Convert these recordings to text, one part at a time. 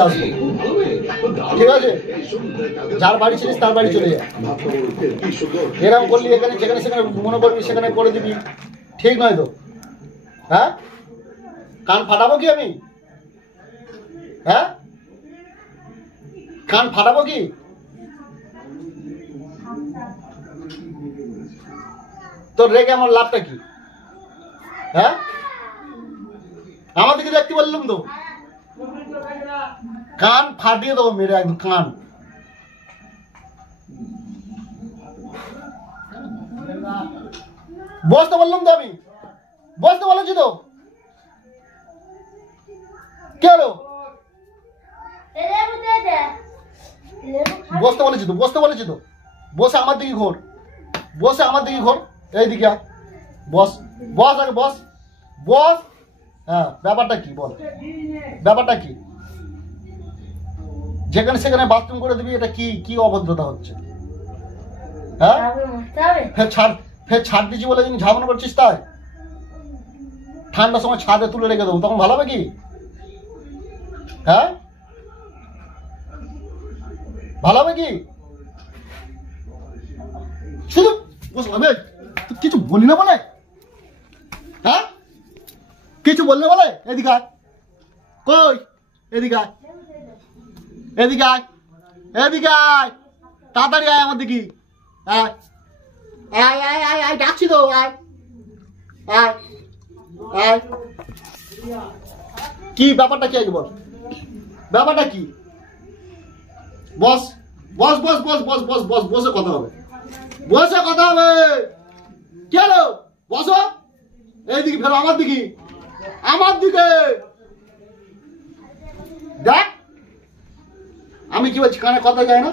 আসবে, ঠিক আছে? যার বাড়ি ছিলিস তার বাড়ি চলে যায়। এরকম করলি এখানে যেখানে সেখানে মনে করবি সেখানে করে দিবি, ঠিক নয় তো। হ্যাঁ, কান ফাটাবো কি আমি? হ্যাঁ, কান ফাটাবো কি? তোর রেগে আমার লাভটা কি? হ্যাঁ, আমার দিকে দেখতে বললাম তো, কান ফাটিয়ে দেবো মেরে একদম কান। বসতে বললাম তো, আমি বসতে বলেছি তো। কে হলো? বসতে বলেছি তো, বসতে বলেছি তো। বসে আমার দিকে ঘোর, বসে আমার দিকে ঘোর, এইদিকে বস, বস আগে বস, বস। হ্যাঁ, ব্যাপারটা কি বল, ব্যাপারটা কি? যেখানে সেখানে বাথরুম করে দিবি, এটা কি কি অভদ্রতা হচ্ছে? হ্যাঁ, ফের ছাড় দিচ্ছি বলে তুমি ঝামেলা করছিস, তাই ঠান্ডার সময় ছাদে তুলে রেখে দেবো, তখন ভালো হবে কি? হ্যাঁ, ভালো হবে কি? শুধু কিছু বলি না বলে, হ্যাঁ, কিছু বললে বলে। এদিকে আয়, কই এদিকে আয়, এদিকে আয়, এদিকে আয়, তাড়াতাড়ি আয় আমার দিকে। আয় আয় আয় আয় আয়, ডাকছি তো, আয় আয় আয়। কি ব্যাপারটা কি আগে বল, ব্যাপারটা কি? বস বস বস বস বস বস বস, বসে কথা হবে, বসে কথা হবে। কি হলো? বসো, এইদিকে ফেরো, আমার দিকে, আমার দিকে দেখ। আমি কি বলছি, কানে কথা যায় না?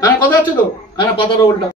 কানে কথা যাচ্ছে তো, কানে কথাটা উল্টা।